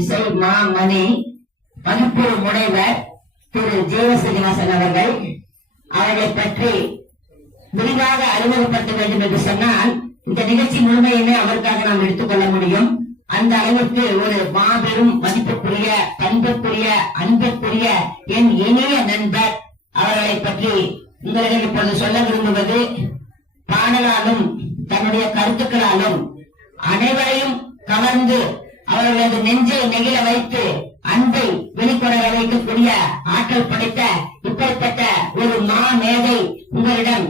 இசை மாமணி மதிப்பூர் முனைவர் திரு ஜெய சீனிவாசன் அவர்களை பற்றி விரிவாக அறிமுகப்படுத்த வேண்டும் என்று சொன்னால் இந்த நிகழ்ச்சி முழுமையுமே அவருக்காக நாம் எடுத்துக்கொள்ள முடியும். அந்த அளவுக்கு ஒரு மாபெரும் மதிப்புக்குரிய பண்புக்குரிய அன்புக்குரிய என் இனிய நண்பர் அவர்களை பற்றி உங்களிடம் இப்பொழுது சொல்ல விரும்புவது, பாடலாலும் தன்னுடைய கருத்துக்களாலும் அனைவரையும் கவர்ந்து அவர்களது நெஞ்சை நெகிழ வைத்து அன்பை வெளிக்கொணர வைக்கக்கூடிய ஆற்றல் படைத்த இப்படிப்பட்ட ஒரு மா மேதை உங்களிடம்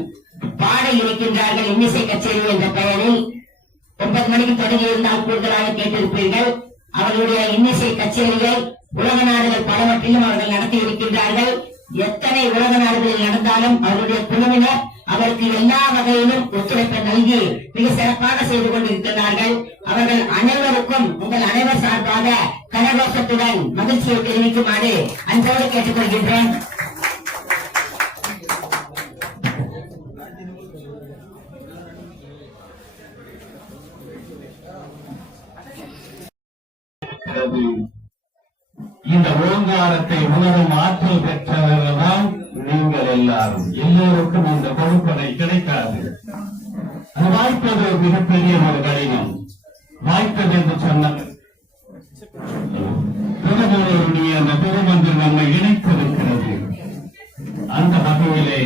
பாட இருக்கின்றார்கள். இன்னிசை கச்சேரி என்ற பெயரில் 9 மணிக்கு தொடங்கி இருந்தால் கூடுதலாக கேட்டிருப்பீர்கள். அவர்களுடைய இன்னிசை கச்சேரியை உலக நாடுகள் பலவற்றிலும் அவர்கள் நடத்தி இருக்கின்றார்கள். எத்தனை உலக நாடுகளில் நடந்தாலும் அவருடைய குழுவினர் அவருக்கு எல்லா வகையிலும் ஒத்துழைப்பை நல்கி மிக சிறப்பாக செய்து கொண்டிருக்கிறார்கள். அவர்கள் அனைவருக்கும் உங்கள் அனைவர் சார்பாக கரகோஷத்துடன் மகிழ்ச்சியை தெரிவிக்குமாறு அன்போடு கேட்டுக்கொள்கின்றேன். இந்த ஓங்காரத்தை உணரும் ஆற்றல் பெற்றவர்கள் தான் நீங்கள் எல்லாரும். எல்லோருக்கும் இந்த கொடுப்பனை கிடைக்காது. அது வாய்ப்பது மிகப்பெரிய ஒரு கடினம். வாய்ப்பது என்று சொன்னது திருமூலருடைய அந்த திருமந்திரம் நம்மை இணைத்திருக்கிறது. அந்த வகையிலே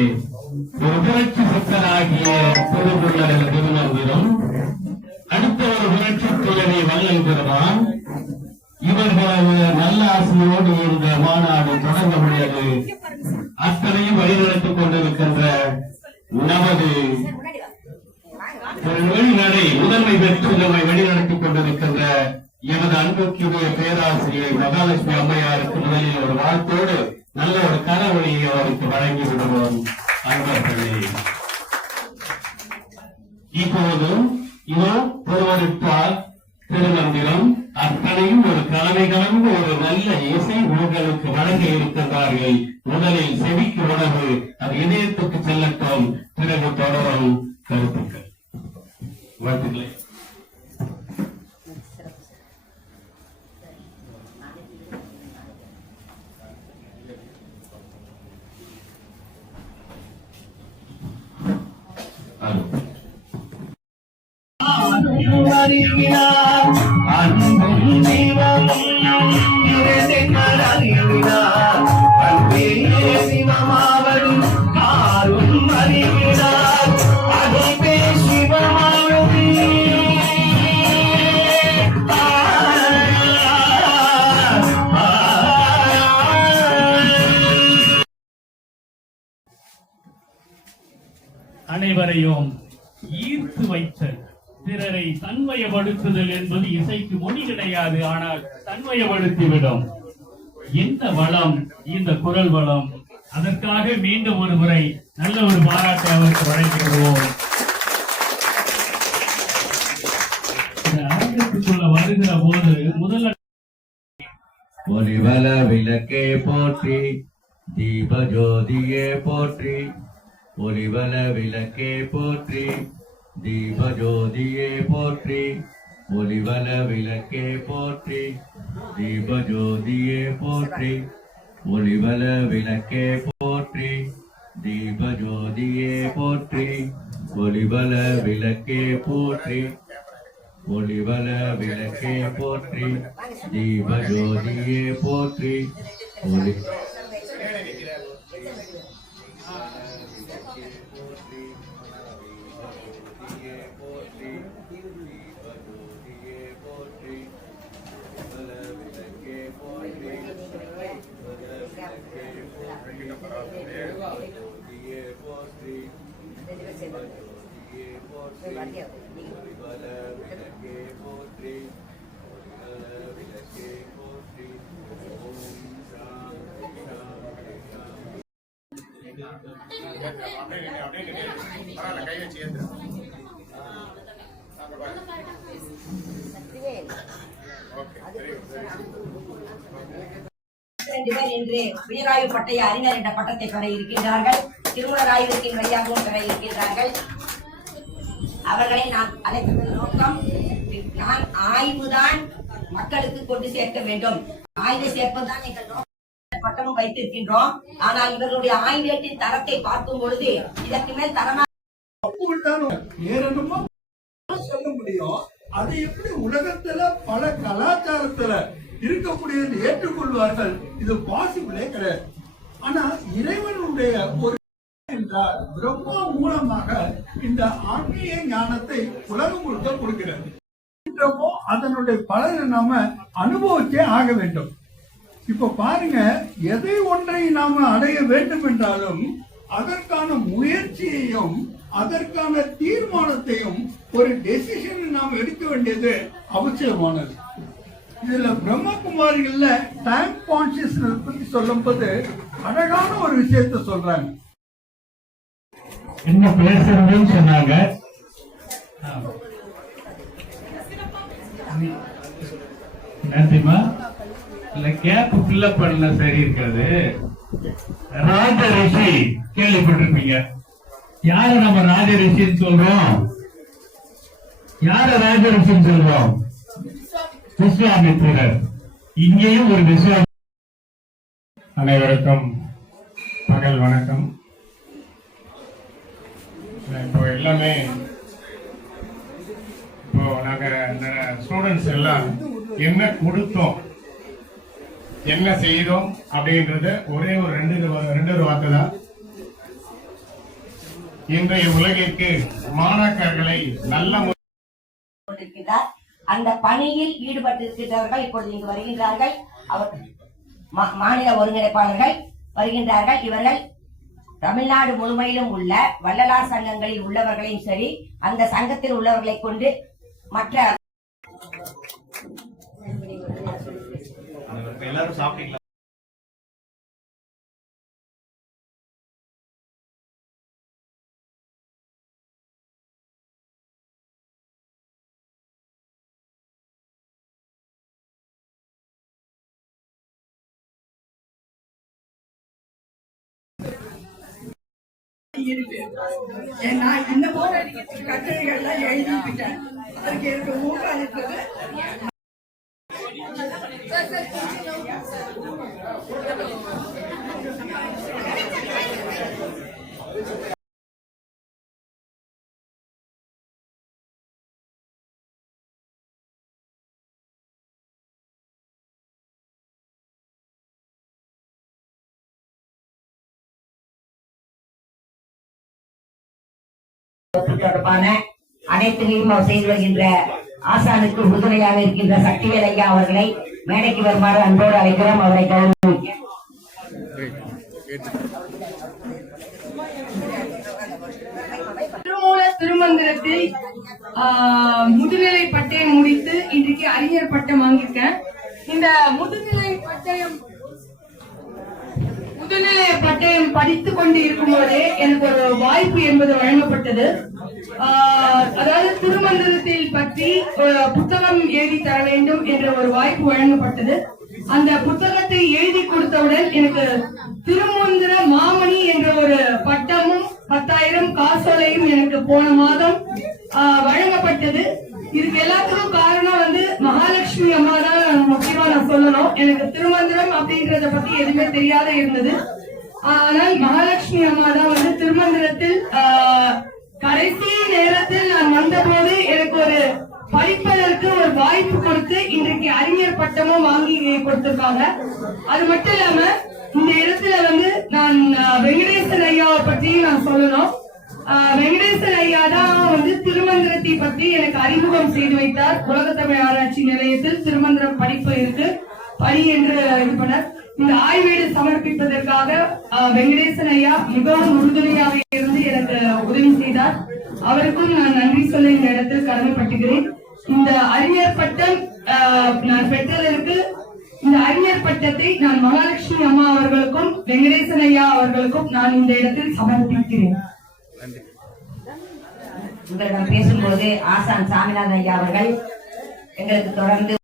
ஒரு புரட்சி சித்தராகிய திருமூலர் திருமந்திரம், அடுத்த ஒரு புரட்சி துயரை வள்ளல் பெறுவான். இவர்களது நல்ல ஆசையோடு இந்த மாநாடு தொடங்க முடியாது. அத்தனையும் வழிநடத்திக் கொண்டிருக்கின்ற நமது வழிநடை முதன்மை பெற்று நம்மை வழிநடத்திக் கொண்டிருக்கின்ற எமது அன்புக்குரிய பேராசிரியர் மகாலட்சுமி அம்மையாருக்கு முதலில் ஒரு வாழ்த்தோடு நல்ல ஒரு கரவழியை அவருக்கு வழங்கி விடுவோம். அன்பர்களே, இப்போதும் இதோ பொருவருப்பால் திருமந்திரம் அத்தனையும் ஒரு கலவை கலந்து ஒரு நல்ல இசை உங்களுக்கு வழங்க இருக்கின்றார்கள். முதலில் செவிக்கு உணவு, அது இதயத்துக்கு செல்லட்டும். பிறகு தொடரும் கருத்துக்கள். வாழ்த்துக்களை. அறிவினார் அன்பும் சிவமும் அறிவினார் அன்பே சிவமாவது ஆரும் அறிவினார் அன்பே சிவமாவது அனைவரையும் ஈர்த்து வைத்தல், பிறரை தன்மயப்படுத்துதல் என்பது இசைக்கு மொழி கிடையாது, ஆனால் தன்மயப்படுத்திவிடும். இந்த வளம், இந்த குரல் வளம், அதற்காக மீண்டும் ஒரு முறை நல்ல ஒரு பாராட்டை அவருக்கு வழங்கிவிடுவோம். இந்த அரங்கத்துக்குள்ள வருகிற போது முதல்ல ஒளிவல விளக்கே போற்றி, தீப ஜோதியே போற்றி. ஒளிவல விளக்கே போற்றி, தீப ஜோதியே போற்றி. ஒளிவல விளக்கே போற்றி, தீப ஜோதியே போற்றி. ஒளிவல விளக்கே போற்றி, தீப ஜோதியே போற்றி. ஒளிவல விளக்கே போற்றி, ஒளிவல விளக்கே போற்றி. தீப ஜோதியே போற்றி. ஒளி கை வச்சு இன்று உயராய்வு பட்டய அறிஞர் என்ற பட்டத்தை பெற இருக்கின்றார்கள். திருமூலர் ஆய்வுக்கின் வழியாகவும் பெற இருக்கின்றார்கள். அவர்களை நான் அழைத்ததன் நோக்கம், நான் ஆய்வுதான் மக்களுக்கு கொண்டு சேர்க்க வேண்டும். ஆய்வு சேர்ப்பதுதான் எங்கள் பட்டமும் வைத்திருக்கின்றோம். ஆனால் இவர்களுடைய ஆய்வேட்டின் தரத்தை பார்க்கும் பொழுது இதற்கு மேல் தரமா சொல்ல முடியும். அது எப்படி உலகத்துல பல கலாச்சாரத்துல இருக்கக்கூடியது ஏற்றுக்கொள்வார்கள்? இது பாசிபிளே கிடையாது. ஆனா இறைவனுடைய ஒரு என்றால் பிரம்மா மூலமாக இந்த ஆன்மீக ஞானத்தை உலகம் முழுக்க கொடுக்கிறது. அதனுடைய பலனை நாம அனுபவிச்சே ஆக வேண்டும். இப்ப பாருங்க, எதை ஒன்றை நாம அடைய வேண்டும் என்றாலும் அதற்கான முயற்சியையும் அதற்கான தீர்மானத்தையும் ஒரு டெசிஷன் நாம் எடுக்க வேண்டியது அவசியமானது. இதுல பிரம்மகுமாரிகள்ல டைம் கான்சியஸ்னஸ் பத்தி சொல்லும் போது அழகான ஒரு விஷயத்த சொல்றாங்க. என்ன பேசுறதுன்னு சொன்னாங்க. நன்றிமா. இல்ல கேப் ஃபில்லப் பண்ணல சரி இருக்காது. ராஜ ரிஷி கேள்விப்பட்டிருப்பீங்க. யார நம்ம ராஜ ரிஷின்னு சொல்றோம்? யார ராஜ ரிஷின்னு சொல்றோம்? விஸ்வாமித்திரர். இங்கேயும் ஒரு அனைவருக்கும் பகல் வணக்கம். இப்போ எல்லாமே இப்போ நாங்க ஸ்டூடெண்ட்ஸ் எல்லாம் என்ன கொடுத்தோம் என்ன செய்தோம் அப்படின்றது ஒரே ஒரு ரெண்டு வார்த்தை தான். இன்றைய உலகிற்கு மாணாக்கர்களை நல்ல அந்த பணியில் ஈடுபட்டிருக்கிறவர்கள் இப்பொழுது இங்கு வருகின்றார்கள். அவர் மாநில ஒருங்கிணைப்பாளர்கள் வருகின்றார்கள். இவர்கள் தமிழ்நாடு முழுமையிலும் உள்ள வள்ளலார் சங்கங்களில் உள்ளவர்களையும் சரி, அந்த சங்கத்தில் உள்ளவர்களை கொண்டு மற்ற எல்லாரும் சாப்பிட்டீங்களா? ஏன்னா இந்த போல கட்டுரைகள்லாம் எழுதிக்கிட்டேன். அதற்கு எனக்கு ஊக்காளித்தது அனைத்தையும் செய்து வருகின்ற ஆசானுக்கு உறுதுணையாக இருக்கின்ற சக்திவேல் ஐயா அவர்களை மேடைக்கு வருமாறு அன்போடு அழைக்கிறோம். அவரை கௌரவிக்க திருமந்திரத்தில் முதுநிலை பட்டயம் முடித்து இன்றைக்கு அறிஞர் பட்டம் வாங்கியிருக்கேன். இந்த முதுநிலை பட்டயம் படித்துக் கொண்டு இருக்கும் போதே எனக்கு ஒரு வாய்ப்பு என்பது வழங்கப்பட்டது. அதாவது திருமந்திரத்தில் பற்றி புத்தகம் எழுதி தர வேண்டும் என்ற ஒரு வாய்ப்பு வழங்கப்பட்டது. அந்த புத்தகத்தை எழுதி கொடுத்தவுடன் எனக்கு திருமந்திர மாமணி என்ற ஒரு பட்டமும் 10,000 காசோலையும் எனக்கு போன மாதம் வழங்கப்பட்டது. இதுக்கு எல்லாத்துக்கும் காரணம் மகாலட்சுமி அம்மா தான் முக்கியமா நான் சொல்லணும். எனக்கு திருமந்திரம் அப்படின்றத பத்தி எதுவுமே தெரியாத இருந்தது. ஆனால் மகாலட்சுமி அம்மா தான் திருமந்திரத்தில் கடைசி நேரத்தில் நான் வந்தபோது எனக்கு ஒரு படிப்பதற்கு ஒரு வாய்ப்பு கொடுத்து இன்றைக்கு அறிஞர் பட்டமும் வாங்கி கொடுத்திருக்காங்க. அது மட்டும் இல்லாம இந்த இடத்துல நான் வெங்கடேசன் ஐயாவை பற்றியும் நான் சொல்லணும். வெங்கடேசன் ஐயா தான் திருமந்திரத்தை பற்றி எனக்கு அறிமுகம் செய்து வைத்தார். உலகத்தமிழ் ஆராய்ச்சி நிலையத்தில் திருமந்திரம் படிப்பு இருக்கு, படி என்று இது பண்ணார். இந்த ஆய்வேடு சமர்ப்பிப்பதற்காக வெங்கடேசன் ஐயா மிகவும் உறுதுணையாக இருந்து எனக்கு உதவி செய்தார். அவருக்கும் நான் நன்றி சொல்ல இந்த இடத்தில் கடமைப்பட்டுகிறேன். இந்த அறிஞர் பட்டம் நான் பெற்றதற்கு இந்த அறிஞர் பட்டத்தை நான் மகாலட்சுமி அம்மா அவர்களுக்கும் வெங்கடேசன் ஐயா அவர்களுக்கும் நான் இந்த இடத்தில் சமர்ப்பிக்கிறேன். உங்களிடம் பேசும்போது ஆசான் சாமிநாதன் ஐயா அவர்கள் எங்களுக்கு தொடர்ந்து